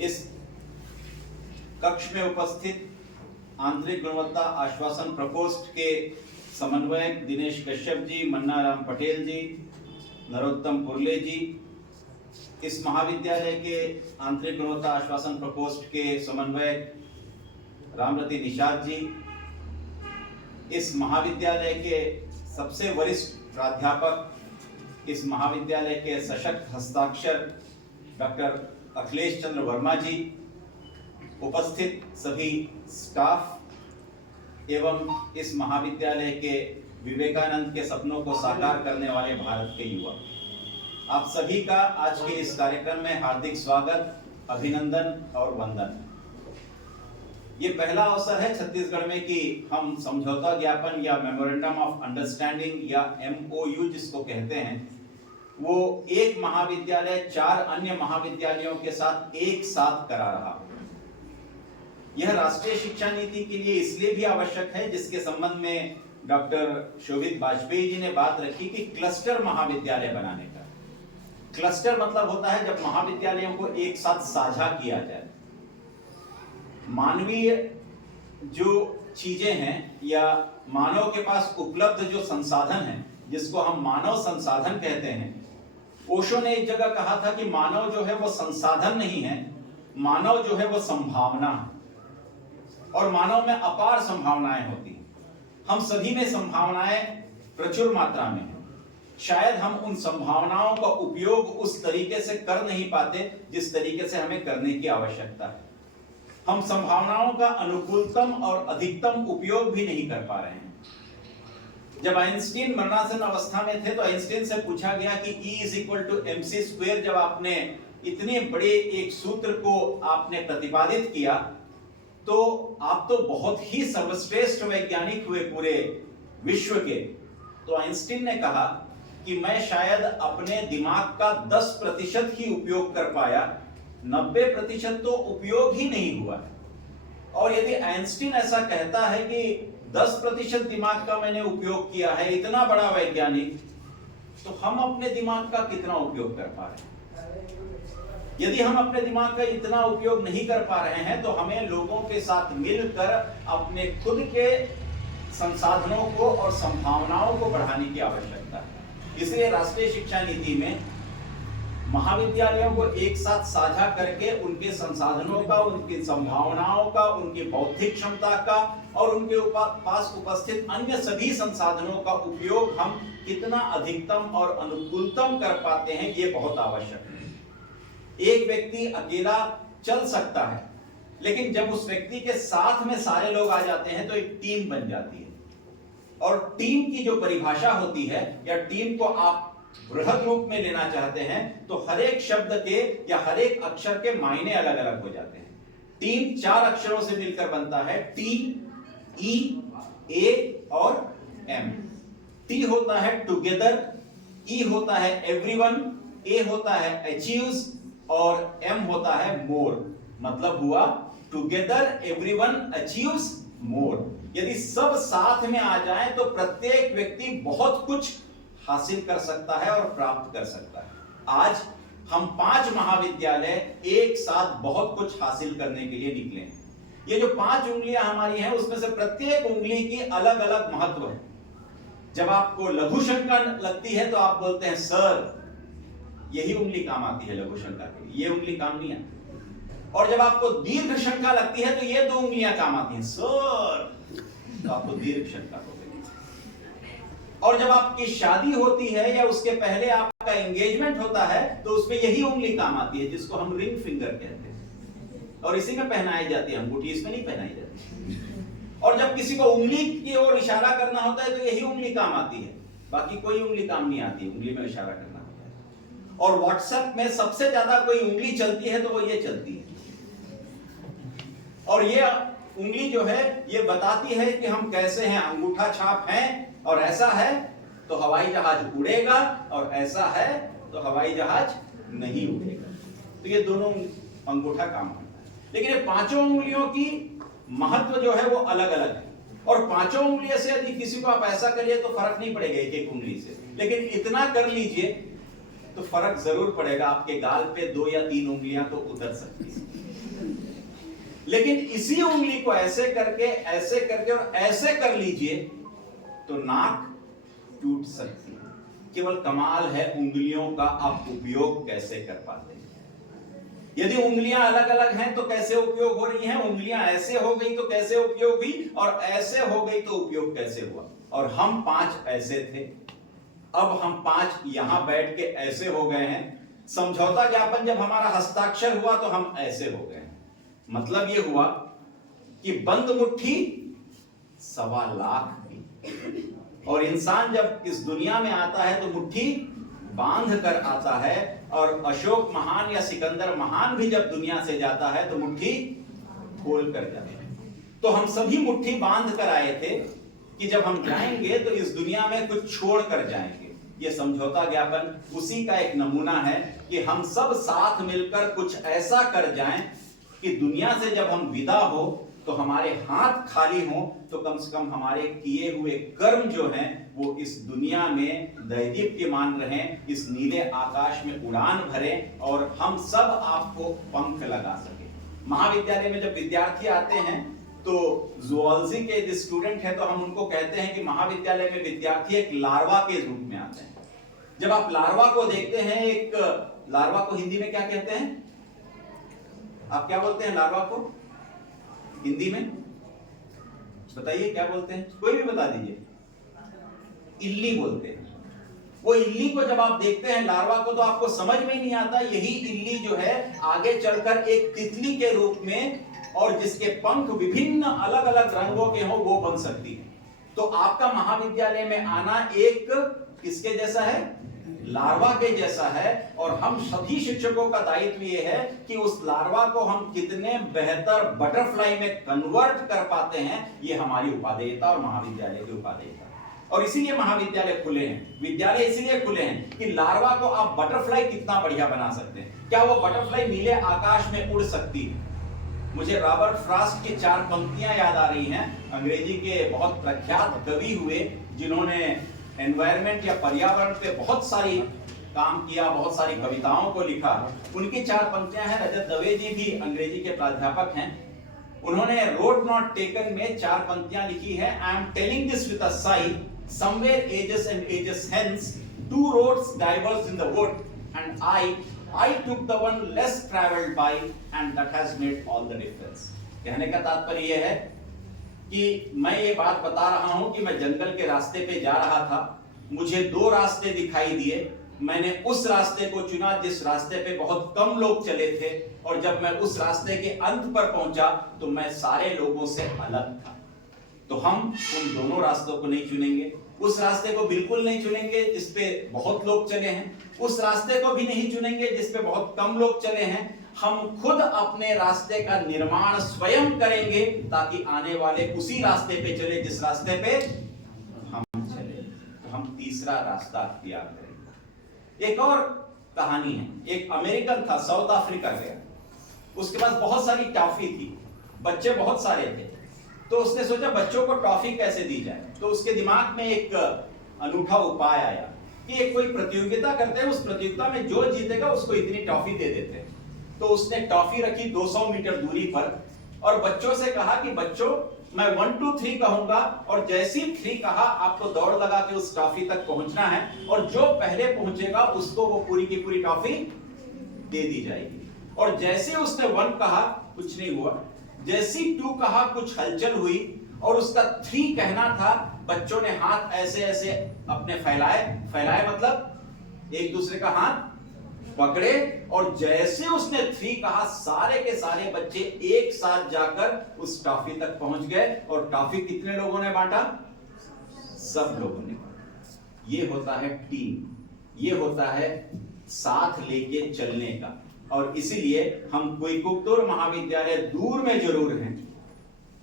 इस कक्ष में उपस्थित आंतरिक गुणवत्ता आश्वासन प्रकोष्ठ के समन्वयक दिनेश कश्यप जी, मन्ना राम पटेल जी, नरोत्तम पुरले जी, इस महाविद्यालय के आंतरिक गुणवत्ता आश्वासन प्रकोष्ठ के समन्वयक रामरती निषाद जी, इस महाविद्यालय के सबसे वरिष्ठ प्राध्यापक, इस महाविद्यालय के सशक्त हस्ताक्षर डॉक्टर अखिलेश चंद्र वर्मा जी, उपस्थित सभी स्टाफ एवं इस महाविद्यालय के विवेकानंद के सपनों को साकार करने वाले भारत के युवा, आप सभी का आज के इस कार्यक्रम में हार्दिक स्वागत, अभिनंदन और वंदन। ये पहला अवसर है छत्तीसगढ़ में कि हम समझौता ज्ञापन या मेमोरेंडम ऑफ अंडरस्टैंडिंग या MOU जिसको कहते हैं, वो एक महाविद्यालय 4 अन्य महाविद्यालयों के साथ एक साथ करा रहा। यह राष्ट्रीय शिक्षा नीति के लिए इसलिए भी आवश्यक है, जिसके संबंध में डॉक्टर शोभित वाजपेयी जी ने बात रखी कि क्लस्टर महाविद्यालय बनाने का। क्लस्टर मतलब होता है जब महाविद्यालयों को एक साथ साझा किया जाए। मानवीय जो चीजें हैं या मानव के पास उपलब्ध जो संसाधन है, जिसको हम मानव संसाधन कहते हैं, ओशो ने एक जगह कहा था कि मानव जो है वो संसाधन नहीं है, मानव जो है वो संभावना है और मानव में अपार संभावनाएं होती हैं। हम सभी में संभावनाएं प्रचुर मात्रा में हैं। शायद हम उन संभावनाओं का उपयोग उस तरीके से कर नहीं पाते जिस तरीके से हमें करने की आवश्यकता है। हम संभावनाओं का अनुकूलतम और अधिकतम उपयोग भी नहीं कर पा रहे हैं। जब आइंस्टीन मरणासन अवस्था में थे तो आइंस्टीन से पूछा गया कि E = mc², जब आपने इतने बड़े एक सूत्र को आपने प्रतिपादित किया तो आप तो बहुत ही सर्वश्रेष्ठ वैज्ञानिक हुए पूरे विश्व के। तो आइंस्टीन ने कहा कि मैं शायद अपने दिमाग का 10% ही उपयोग कर पाया, 90% तो उपयोग ही नहीं हुआ है। और यदि आइंस्टीन ऐसा कहता है कि 10% दिमाग का मैंने उपयोग किया है, इतना बड़ा वैज्ञानिक, तो हम अपने दिमाग का कितना उपयोग कर पा रहे हैं? यदि हम अपने दिमाग का इतना उपयोग नहीं कर पा रहे हैं तो हमें लोगों के साथ मिलकर अपने खुद के संसाधनों को और संभावनाओं को बढ़ाने की आवश्यकता है। इसलिए राष्ट्रीय शिक्षा नीति में महाविद्यालयों को एक साथ साझा करके उनके संसाधनों का, उनकी संभावनाओं का, उनकी बौद्धिक क्षमता का और उनके पास उपस्थित अन्य सभी संसाधनों का उपयोग हम कितना अधिकतम और अनुकूलतम कर पाते हैं, ये बहुत आवश्यक है। एक व्यक्ति अकेला चल सकता है, लेकिन जब उस व्यक्ति के साथ में सारे लोग आ जाते हैं तो एक टीम बन जाती है। और टीम की जो परिभाषा होती है या टीम को आप बृहद रूप में लेना चाहते हैं तो हर एक शब्द के या हर एक अक्षर के मायने अलग अलग हो जाते हैं। टीम 4 अक्षरों से मिलकर बनता है, T, E, A और M। T होता है टुगेदर, E होता है एवरीवन, A होता है अचीव्स और M होता है मोर। मतलब हुआ टुगेदर एवरीवन अचीव्स मोर। यदि सब साथ में आ जाएं तो प्रत्येक व्यक्ति बहुत कुछ हासिल कर सकता है और प्राप्त कर सकता है। आज हम 5 महाविद्यालय एक साथ बहुत कुछ हासिल करने के लिए निकले हैं। ये जो 5 उंगलियां हमारी हैं उसमें से प्रत्येक उंगली की अलग अलग महत्व है। जब आपको लघु शंका लगती है तो आप बोलते हैं सर, यही उंगली काम आती है लघु शंका के लिए, ये उंगली काम नहीं आती। और जब आपको दीर्घ शंका लगती है तो ये 2 उंगलियां काम आती हैं सर, तो आपको दीर्घ शंका हो गई। और जब आपकी शादी होती है या उसके पहले आपका एंगेजमेंट होता है तो उसमें यही उंगली काम आती है, जिसको हम रिंग फिंगर कहते हैं, और इसी में पहनाई जाती है, अंगूठी इसमें नहीं पहनाई जाती। और जब किसी को उंगली की ओर इशारा करना होता है तो यही उंगली काम आती है, बाकी कोई उंगली काम नहीं आती, उंगली में इशारा करना होता है। और व्हाट्सएप में सबसे ज्यादा कोई उंगली चलती है तो वो ये चलती है। और ये उंगली जो है ये बताती है कि हम कैसे हैं। अंगूठा छाप है और ऐसा है तो हवाई जहाज उड़ेगा, और ऐसा है तो हवाई जहाज नहीं उड़ेगा। तो ये दोनों अंगूठा काम करता है। लेकिन ये 5 उंगलियों की महत्व जो है वो अलग अलग है। और 5 उंगलियों से यदि किसी को आप ऐसा करिए तो फर्क नहीं पड़ेगा एक एक उंगली से, लेकिन इतना कर लीजिए तो फर्क जरूर पड़ेगा, आपके गाल पे 2 या 3 उंगलियां तो उतर सकती है, लेकिन इसी उंगली को ऐसे करके और ऐसे कर लीजिए तो नाक टूट सकती है। केवल कमाल है उंगलियों का आप उपयोग कैसे कर पाते हैं। यदि उंगलियां अलग अलग हैं तो कैसे उपयोग हो रही हैं, उंगलियां ऐसे हो गई तो कैसे उपयोग हुई, और ऐसे हो गई तो उपयोग कैसे हुआ। और हम 5 ऐसे थे, अब हम 5 यहां बैठ के ऐसे हो गए हैं। समझौता ज्ञापन जब हमारा हस्ताक्षर हुआ तो हम ऐसे हो गए हैं। मतलब यह हुआ कि बंद मुट्ठी 1.25 लाख की, और इंसान जब इस दुनिया में आता है तो मुट्ठी बांध कर आता है, और अशोक महान या सिकंदर महान भी जब दुनिया से जाता है तो मुट्ठी खोल कर जाता है। तो हम सभी मुट्ठी बांध कर आए थे कि जब हम जाएंगे तो इस दुनिया में कुछ छोड़ कर जाएंगे। ये समझौता ज्ञापन उसी का एक नमूना है कि हम सब साथ मिलकर कुछ ऐसा कर जाएं कि दुनिया से जब हम विदा हो तो हमारे हाथ खाली हो, तो कम से कम हमारे किए हुए कर्म जो हैं वो इस दुनिया में दैदीप्यमान रहें, इस नीले आकाश में उड़ान भरें, और हम सब आपको पंख लगा सके। महाविद्यालय में जब विद्यार्थी आते हैं तो जूलॉजी के यदि स्टूडेंट है तो हम उनको कहते हैं कि महाविद्यालय में विद्यार्थी एक लार्वा के रूप में आते हैं। जब आप लार्वा को देखते हैं, एक लार्वा को हिंदी में क्या कहते हैं, आप क्या बोलते हैं लार्वा को हिंदी में, बताइए क्या बोलते हैं, कोई भी बता दीजिए। इल्ली बोलते हैं। वो इल्ली को जब आप देखते हैं लार्वा को, तो आपको समझ में ही नहीं आता यही इल्ली जो है आगे चलकर एक तितली के रूप में, और जिसके पंख विभिन्न अलग अलग रंगों के हो, वो बन सकती है। तो आपका महाविद्यालय में आना एक किसके जैसा है, लार्वा के जैसा है। और हम सभी शिक्षकों का दायित्व ये है कि उस लार्वा को हम कितने बेहतर बटरफ्लाई में कन्वर्ट कर पाते हैं, ये हमारी उपादेयता और महाविद्यालय की उपादेयता। और इसीलिए महाविद्यालय खुले हैं, विद्यालय इसीलिए खुले हैं कि लार्वा को आप बटरफ्लाई कितना बढ़िया बना सकते हैं। क्या वो बटरफ्लाई नीले आकाश में उड़ सकती है? मुझे रॉबर्ट फ्रॉस्ट की 4 पंक्तियां याद आ रही हैं, अंग्रेजी के बहुत प्रख्यात कवि हुए जिन्होंने एनवायरनमेंट या पर्यावरण पे बहुत सारी काम किया, बहुत सारी कविताओं को लिखा। उनकी 4 पंक्तियां हैं। रजत दवे जी भी अंग्रेजी के प्राध्यापक हैं, उन्होंने रोड नॉट टेकन में 4 पंक्तियां लिखी है। I am telling this with a sigh, somewhere ages and ages hence, 2 roads diverged in the wood, and I took the one less traveled by, and that has made all the difference। कहने का तात्पर्य यह है कि मैं ये बात बता रहा हूं कि मैं जंगल के रास्ते पे जा रहा था, मुझे 2 रास्ते दिखाई दिए, मैंने उस रास्ते को चुना जिस रास्ते पे बहुत कम लोग चले थे, और जब मैं उस रास्ते के अंत पर पहुंचा तो मैं सारे लोगों से अलग था। तो हम उन दोनों रास्तों को नहीं चुनेंगे, उस रास्ते को बिल्कुल नहीं चुनेंगे जिस पे बहुत लोग चले हैं, उस रास्ते को भी नहीं चुनेंगे जिस पे बहुत कम लोग चले हैं। हम खुद अपने रास्ते का निर्माण स्वयं करेंगे ताकि आने वाले उसी रास्ते पे चले जिस रास्ते पे हम चले। तो हम तीसरा रास्ता अख्तियार करेंगे। एक और कहानी है, एक अमेरिकन था, साउथ अफ्रीका गया, उसके पास बहुत सारी टॉफी थी, बच्चे बहुत सारे थे, तो उसने सोचा बच्चों को टॉफी कैसे दी जाए। तो उसके दिमाग में एक अनूठा उपाय आया कि एक कोई प्रतियोगिता करते हैं, उस प्रतियोगिता में जो जीतेगा उसको इतनी टॉफी दे देते हैं। तो उसने टॉफी रखी 200 मीटर दूरी पर, और बच्चों से कहा कि बच्चों मैं 1 2 3 कहूंगा, और जैसी 3 कहा आपको दौड़ लगा के उस टॉफी तक पहुंचना है, और जो पहले पहुंचेगा उसको वो पूरी की पूरी टॉफी दे दी जाएगी। और जैसे उसने 1 कहा कुछ नहीं हुआ, जैसी 2 कहा कुछ हलचल हुई, और उसका 3 कहना था, बच्चों ने हाथ ऐसे ऐसे अपने फैलाए मतलब एक दूसरे का हाथ पकड़े, और जैसे उसने 3 कहा सारे के सारे बच्चे एक साथ जाकर उस टॉफी तक पहुंच गए। और टॉफी कितने लोगों ने बांटा? सब लोगों ने बांटा। ये होता है टीम, ये होता है साथ लेके चलने का। और इसीलिए हम कोइकुक्तुर महाविद्यालय दूर में जरूर हैं,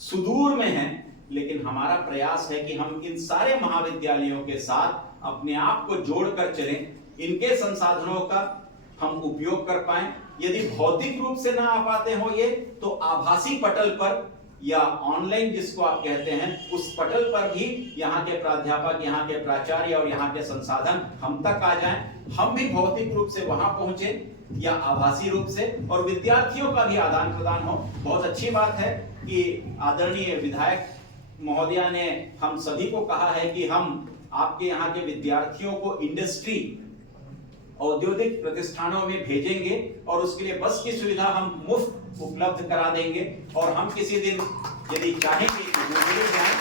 सुदूर में हैं, लेकिन हमारा प्रयास है कि हम इन सारे महाविद्यालयों के साथ अपने आप को जोड़कर चलें, इनके संसाधनों का हम उपयोग कर पाएं। यदि भौतिक रूप से ना आ पाते हो ये, तो आभासी पटल पर या ऑनलाइन जिसको आप कहते हैं, उस पटल पर भी यहाँ के प्राध्यापक, यहाँ के प्राचार्य और यहाँ के संसाधन हम तक आ जाएं, हम भी भौतिक रूप से वहां पहुंचे या आभासी रूप से, और विद्यार्थियों का भी आदान प्रदान हो। बहुत अच्छी बात है कि आदरणीय विधायक महोदया ने हम सभी को कहा है कि हम आपके यहाँ के विद्यार्थियों को इंडस्ट्री, औद्योगिक प्रतिष्ठानों में भेजेंगे और उसके लिए बस की सुविधा हम मुफ्त उपलब्ध करा देंगे। और हम किसी दिन यदि चाहेंगे कि मुंबई जाएं,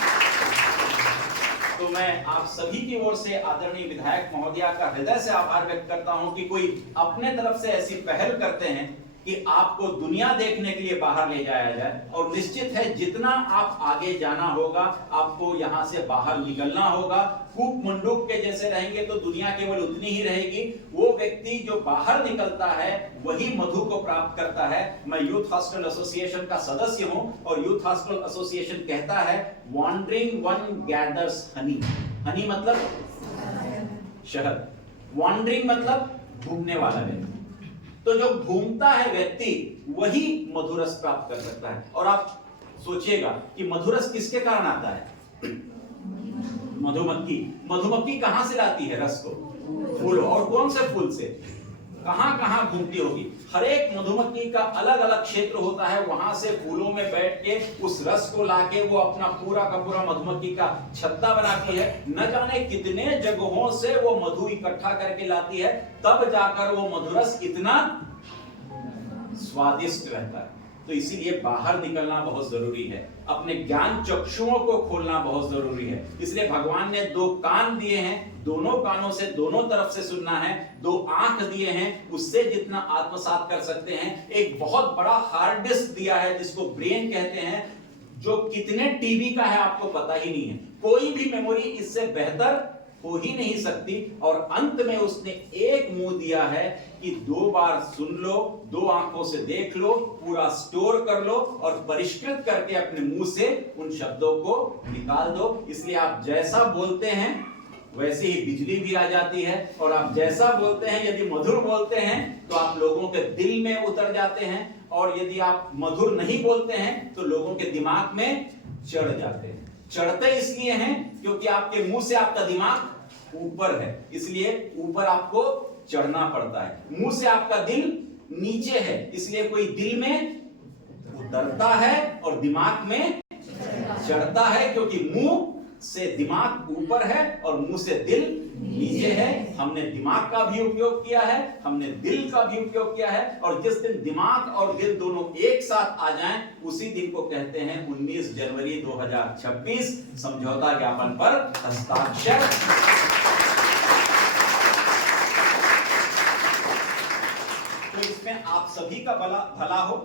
तो मैं आप सभी की ओर से आदरणीय विधायक महोदया का हृदय से आभार व्यक्त करता हूं कि कोई अपने तरफ से ऐसी पहल करते हैं कि आपको दुनिया देखने के लिए बाहर ले जाया जाए। और निश्चित है जितना आप आगे जाना होगा, आपको यहां से बाहर निकलना होगा। कूप मंडूक के जैसे रहेंगे तो दुनिया केवल उतनी ही रहेगी। वो व्यक्ति जो बाहर निकलता है वही मधु को प्राप्त करता है। मैं यूथ हॉस्टल एसोसिएशन का सदस्य हूं और यूथ हॉस्टल एसोसिएशन कहता है wandering one gathers honey. Honey मतलब शहद, वॉन्डरिंग मतलब घूमने वाला व्यक्ति। तो जो घूमता है व्यक्ति वही मधुरस प्राप्त कर सकता है। और आप सोचिएगा कि मधुरस किसके कारण आता है? मधुमक्खी। मधुमक्खी कहां से लाती है रस को? फूल। और कौन से फूल से? कहां कहां घूमती होगी? हर एक मधुमक्खी का अलग अलग क्षेत्र होता है, वहां से फूलों में बैठ के उस रस को लाके वो अपना पूरा का पूरा मधुमक्खी का छत्ता बनाती है। न जाने कितने जगहों से वो मधु इकट्ठा करके लाती है, तब जाकर वो मधुरस इतना स्वादिष्ट रहता है। तो इसीलिए बाहर निकलना बहुत जरूरी है, अपने ज्ञान चक्षुओं को खोलना बहुत जरूरी है। इसलिए भगवान ने 2 कान दिए हैं, दोनों कानों से दोनों तरफ से सुनना है। 2 आंख दिए हैं, उससे जितना आत्मसात कर सकते हैं। एक बहुत बड़ा हार्ड डिस्क दिया है जिसको ब्रेन कहते हैं, जो कितने टीबी का है आपको पता ही नहीं है। कोई भी मेमोरी इससे बेहतर हो ही नहीं सकती। और अंत में उसने एक मुंह दिया है कि 2 बार सुन लो, 2 आंखों से देख लो, पूरा स्टोर कर लो और परिष्कृत करके अपने मुंह से उन शब्दों को निकाल दो। इसलिए आप जैसा बोलते हैं वैसे ही बिजली भी आ जाती है। और आप जैसा बोलते हैं, यदि मधुर बोलते हैं तो आप लोगों के दिल में उतर जाते हैं, और यदि आप मधुर नहीं बोलते हैं तो लोगों के दिमाग में चढ़ जाते हैं। चढ़ते इसलिए हैं क्योंकि आपके मुंह से आपका दिमाग ऊपर है, इसलिए ऊपर आपको चढ़ना पड़ता है। मुंह से आपका दिल नीचे है, इसलिए कोई दिल में उतरता है और दिमाग में चढ़ता है, क्योंकि मुंह से दिमाग ऊपर है और मुंह से दिल नीचे है। हमने दिमाग का भी उपयोग किया है, हमने दिल का भी उपयोग किया है, और जिस दिन दिमाग और दिल दोनों एक साथ आ जाएं, उसी दिन को कहते हैं 19 जनवरी 2026 समझौता ज्ञापन पर हस्ताक्षर। तो इसमें आप सभी का भला हो।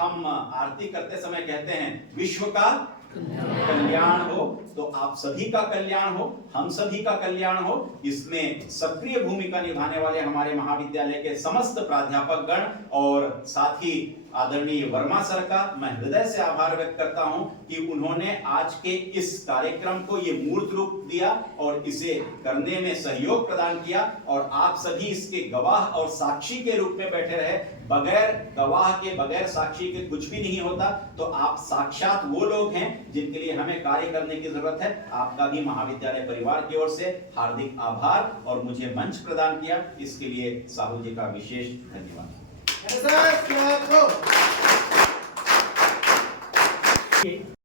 हम आरती करते समय कहते हैं विश्व का कल्याण हो, तो आप सभी का कल्याण हो, हम सभी का कल्याण हो। इसमें सक्रिय भूमिका निभाने वाले हमारे महाविद्यालय के समस्त प्राध्यापक गण और साथ ही आदरणीय वर्मा सर का मैं हृदय से आभार व्यक्त करता हूं कि उन्होंने आज के इस कार्यक्रम को ये मूर्त रूप दिया और इसे करने में सहयोग प्रदान किया। और आप सभी इसके गवाह और साक्षी के रूप में बैठे रहे। बगैर गवाह के, बगैर साक्षी के कुछ भी नहीं होता। तो आप साक्षात वो लोग हैं जिनके लिए हमें कार्य करने की जरूरत है। आपका भी महाविद्यालय परिवार की ओर से हार्दिक आभार, और मुझे मंच प्रदान किया इसके लिए साहू जी का विशेष धन्यवाद।